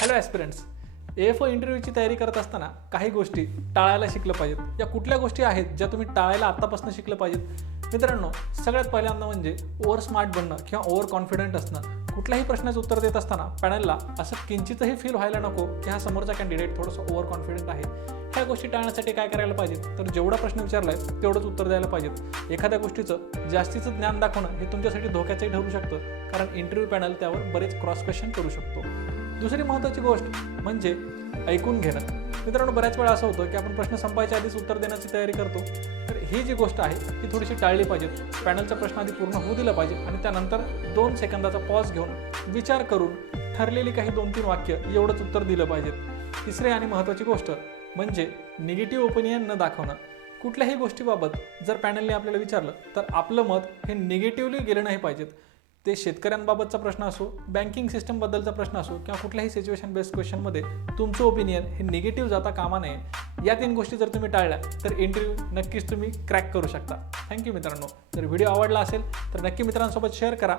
Hello aspirants, AFO इंटरव्ह्यूची तयारी करत असताना काही गोष्टी टाळायला शिकलं पाहिजेत. या कुठल्या गोष्टी आहेत ज्या तुम्ही टाळायला आत्तापासून शिकलं पाहिजेत? मित्रांनो, सगळ्यात पहिल्यांदा म्हणजे ओव्हर स्मार्ट बनणं किंवा ओव्हर कॉन्फिडंट असणं. कुठल्याही प्रश्नाचं उत्तर देत असताना पॅनलला असं किंचितही फील व्हायला नको की हा समोरचा कॅन्डिडेट थोडंसं ओव्हर कॉन्फिडंट आहे. ह्या गोष्टी टाळण्यासाठी काय करायला पाहिजेत, तर जेवढा प्रश्न विचारला आहे तेवढंच उत्तर द्यायला पाहिजेत. एखाद्या गोष्टीचं जास्तीचं ज्ञान दाखवणं हे तुमच्यासाठी धोक्याचंही ठरू शकतं, कारण इंटरव्ह्यू पॅनल त्यावर बरेच क्रॉस क्वेश्चन करू शकतो. दुसरी महत्त्वाची गोष्ट म्हणजे ऐकून घेणं. मित्रांनो, बऱ्याच वेळा असं होतं की आपण प्रश्न संपायच्या आधीच उत्तर देण्याची तयारी करतो, तर ही जी गोष्ट आहे ती थोडीशी टाळली पाहिजे. पॅनलचा प्रश्न आधी पूर्ण होऊ दिला पाहिजे आणि त्यानंतर 2 सेकंदाचा पॉज घेऊन विचार करून ठरलेली काही 2-3 वाक्य एवढंच उत्तर दिलं पाहिजे. तिसरी आणि महत्त्वाची गोष्ट म्हणजे निगेटिव्ह ओपिनियन न दाखवणं. कुठल्याही गोष्टीबाबत जर पॅनलने आपल्याला विचारलं तर आपलं मत हे निगेटिव्हली गेलं नाही पाहिजेत. ते शेतकऱ्यांबाबतचा प्रश्न असो, बँकिंग सिस्टमबद्दलचा प्रश्न असो किंवा कुठल्याही सिच्युएशन बेस्ड क्वेश्चनमध्ये तुमचं ओपिनियन हे निगेटिव्ह जाता कामा नये. या 3 गोष्टी जर तुम्ही टाळल्या तर इंटरव्ह्यू नक्कीच तुम्ही क्रॅक करू शकता. थँक्यू मित्रांनो. जर व्हिडिओ आवडला असेल तर नक्की मित्रांसोबत शेअर करा.